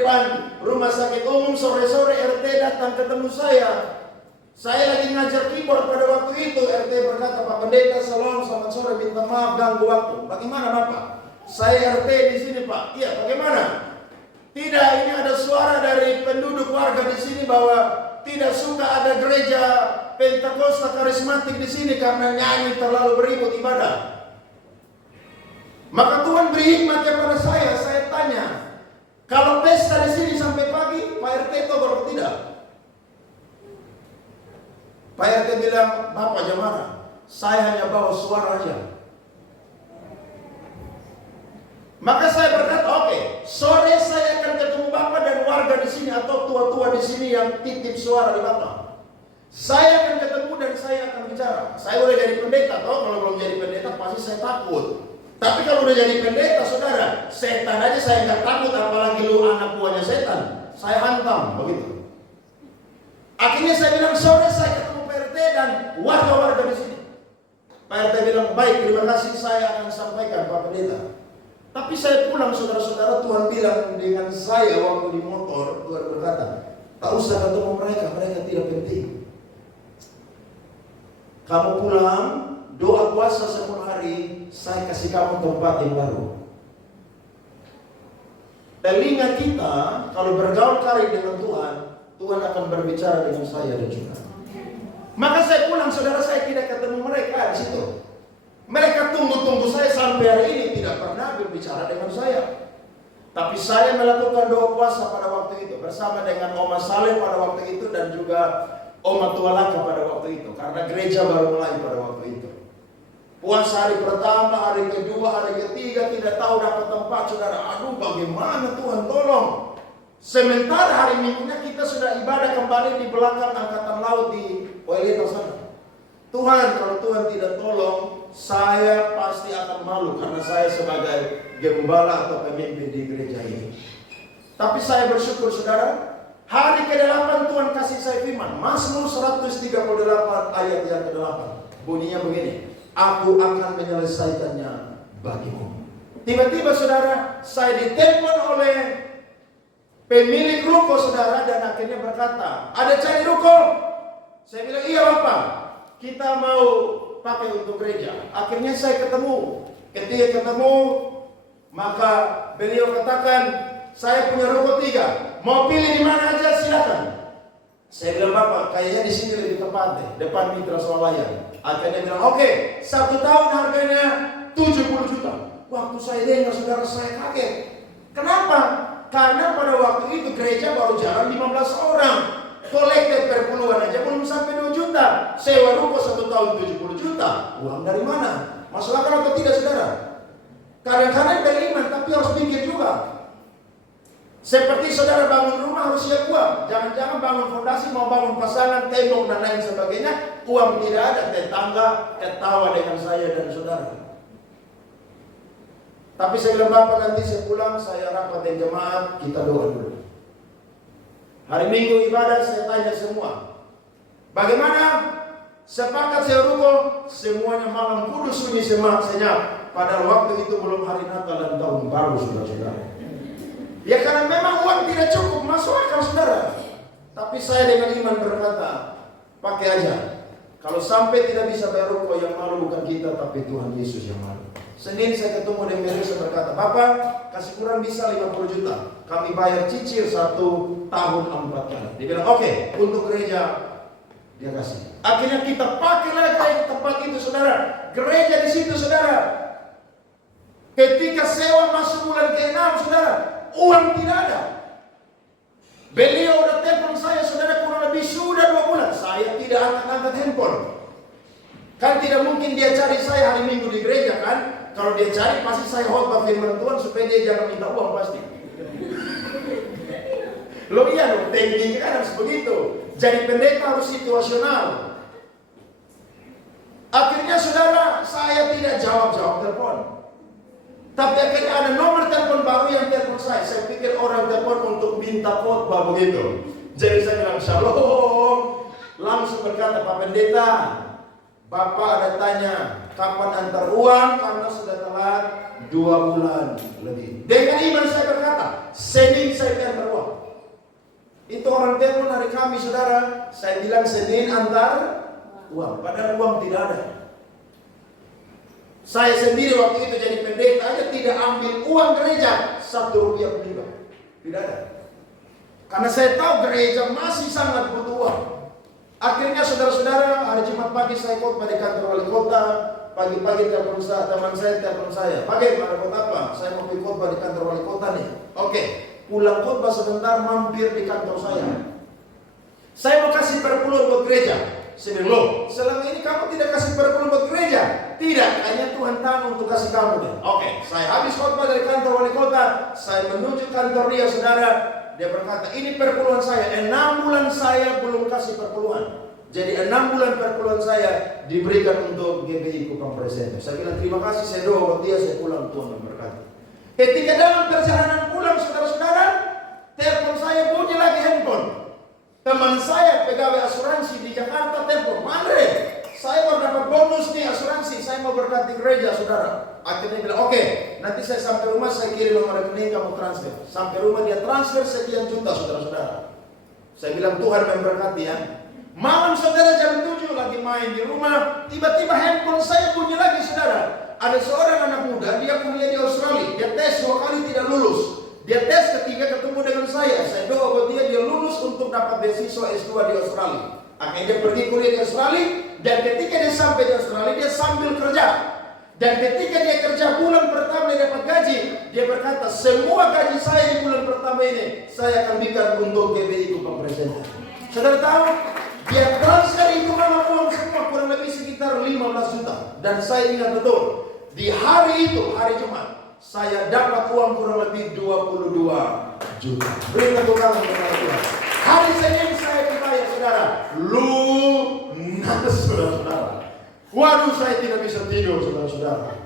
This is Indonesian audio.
depan rumah sakit umum, sore-sore RT datang ketemu saya. Saya lagi ngajar keyboard pada waktu itu. RT berkata, Pak Pendeta, selamat sore, minta maaf ganggu waktu. Bagaimana Bapak? Saya RT di sini Pak. Iya, bagaimana? Tidak, ini ada suara dari penduduk warga di sini bahwa tidak suka ada gereja Pentakosta karismatik di sini karena nyanyi terlalu beribut ibadah. Maka Tuhan beri hikmat kepada saya tanya, kalau pesta di sini sampai pagi, Pak RT tahu atau tidak? Pak RT bilang, Bapak gimana? Saya hanya bawa suara aja. Maka saya berkata, oke, sore saya akan ketemu Bapak dan warga di sini atau tua-tua di sini yang titip suara di Bapak. Saya akan ketemu dan saya akan bicara. Saya udah jadi pendeta, toh kalau belum jadi pendeta pasti saya takut. Tapi kalau udah jadi pendeta, saudara, setan aja saya nggak takut, apalagi lu anak buahnya setan. Saya hantam, begitu. Akhirnya saya bilang, sore saya ketemu Pak RT dan warga-warga di sini. Pak RT bilang, baik, terima kasih, saya akan sampaikan Pak Pendeta. Tapi saya pulang, saudara-saudara, Tuhan bilang dengan saya waktu di motor, Tuhan berkata, tak usah ketemu mereka tidak penting. Kamu pulang, doa puasa 10 hari, saya kasih kamu tempat yang baru. Telinga kita, kalau bergaul karib dengan Tuhan, Tuhan akan berbicara dengan saya dan juga. Maka saya pulang, saudara, saya tidak ketemu mereka di situ. Mereka tunggu-tunggu saya sampai hari ini tidak pernah berbicara dengan saya. Tapi saya melakukan doa puasa pada waktu itu bersama dengan Oma Saleh pada waktu itu dan juga Oma Tualaka pada waktu itu. Karena gereja baru mulai pada waktu itu. Puasa hari pertama, hari kedua, hari ketiga tidak tahu dapat tempat, saudara. Aduh, bagaimana Tuhan tolong. Sementara hari Minggunya kita sudah ibadah kembali di belakang angkatan laut di Oelita sana. Tuhan, kalau Tuhan tidak tolong, saya pasti akan malu karena saya sebagai gembala atau pemimpin di gereja ini. Tapi saya bersyukur, saudara, hari ke-8 Tuhan kasih saya firman. Mazmur 138 ayat yang ke-8. Bunyinya begini, aku akan menyelesaikannya bagimu. Tiba-tiba, saudara, saya ditelepon oleh pemilik ruko, saudara, dan akhirnya berkata, ada cari ruko? Saya bilang, iya Bapak, kita mau pakai untuk gereja. Akhirnya saya ketemu. Ketika ketemu, maka beliau katakan, saya punya ruko 3. Mau pilih di mana aja silakan. Saya bilang, Bapak, kayaknya di sini lebih tepat deh, depan Mitra Swalayan. Akhirnya bilang, oke, 1 tahun harganya 70 juta. Waktu saya dengar, saudara, saya kaget. Kenapa? Karena pada waktu itu gereja baru jalan 15 orang. Kolektif perpuluhan aja belum sampai 2 juta. Sewa ruko 1 tahun 70 juta. Uang dari mana? Masuk akal atau tidak, saudara? Kadang-kadang beriman tapi harus pikir juga. Seperti saudara bangun rumah harus siap uang. Jangan-jangan bangun fondasi, mau bangun pasangan, tembok dan lain sebagainya, uang tidak ada. Tetangga ketawa dengan saya dan saudara. Tapi saya bilang, Bapak, nanti saya pulang, saya rapat dengan jemaat, kita doa dulu. Hari Minggu ibadah saya tanya semua, bagaimana? Sepakat saya ruko? Semuanya malam kudus sunyi senyap. Padahal waktu itu belum hari Natal dan tahun baru, saudara-saudara. Ya karena memang uang tidak cukup, masuk akal, saudara. Tapi saya dengan iman berkata, pakai aja. Kalau sampai tidak bisa bayar ruko, yang malu bukan kita tapi Tuhan Yesus yang malu. Senin saya ketemu dengan Melisa berkata, Bapak kasih kurang bisa 50 juta. Kami bayar cicil 1 tahun 4 kali. Dia bilang, oke, untuk gereja dia kasih. Akhirnya kita pakai lagi tempat itu, saudara. Gereja di situ, saudara. Ketika sewa masuk bulan ke-6, saudara, uang tidak ada. Beliau udah telepon saya, saudara, kurang lebih sudah 2 bulan. Saya tidak angkat handphone. Kan tidak mungkin dia cari saya hari Minggu di gereja, kan? Kalau dia cari pasti saya khotbah firman Tuhan supaya dia jangan minta uang pasti. Loh iya dong, tekniknya kan harus begitu. Jadi pendeta harus situasional. Akhirnya, saudara, saya tidak jawab telepon. Tapi akhirnya ada nomor telepon baru yang telepon saya. Saya pikir orang telepon untuk minta khotbah begitu. Jadi saya bilang, Shalom. Langsung berkata, Pak Pendeta, Bapak ada tanya, kapan antar uang? Karena sudah telat 2 bulan lebih. Dengan iman saya berkata, Senin saya akan Itu orang telepon hari Kamis, saudara. Saya bilang Senin antar uang. Padahal uang tidak ada. Saya sendiri waktu itu jadi pendeta aja tidak ambil uang gereja Rp1 pun juga. Tidak ada. Karena saya tahu gereja masih sangat butuh uang. Akhirnya saudara-saudara, hari Jumat pagi saya khotbah di kantor wali kota. Pagi-pagi telepon saya, teman saya telepon saya. Pagi, pada kota apa? Saya mau pergi khotbah di kantor wali kota nih. Oke, pulang khotbah sebentar mampir di kantor saya. Saya mau kasih perpuluhan buat gereja. Saya bilang, loh, selama ini kamu tidak kasih perpuluhan buat gereja? Tidak, hanya Tuhan tahu untuk kasih kamu deh. Oke, saya habis khotbah dari kantor wali kota. Saya menuju kantor dia, saudara. Dia berkata, ini perpuluhan saya. 6 bulan saya belum kasih perpuluhan. Jadi 6 bulan perpuluhan saya diberikan untuk GBI Kupang Presenter. Saya bilang terima kasih, saya doa buat dia, saya pulang, Tuhan memberkati. Ketika dalam perjalanan pulang, saudara-saudara, telepon saya bunyi lagi handphone. Teman saya pegawai asuransi di Jakarta telepon, Andre, saya baru dapat bonus nih asuransi, saya mau berkati gereja, saudara. Akhirnya bilang, oke, nanti saya sampai rumah, saya kirim nomor rekening, kamu transfer. Sampai rumah dia transfer sekian juta, saudara-saudara. Saya bilang Tuhan memberkati ya. Malam saudara jam 7 lagi main di rumah, tiba-tiba handphone saya bunyi lagi, saudara. Ada seorang anak muda, dia kuliah di Australia, dia tes 2 kali tidak lulus. Dia tes ketiga ketemu dengan saya doa buat dia lulus untuk dapat beasiswa S2 di Australia. Akhirnya dia pergi kuliah di Australia, dan ketika dia sampai di Australia, dia sambil kerja. Dan ketika dia kerja bulan pertama dia dapat gaji, dia berkata, semua gaji saya di bulan pertama ini, saya akan berikan untuk GBI Kupang Presenter. Saudara tahu? Dia transfer itu nama uang semua kurang lebih sekitar 15 juta. Dan saya ingat betul, di hari itu, hari Jumat, saya dapat uang kurang lebih 22 juta. Berikan tepuk tangan kepada Tuhan. Hari Senin saya dibayar, saudara, lunas, saudara-saudara. Waduh, saya tidak bisa tidur, saudara-saudara.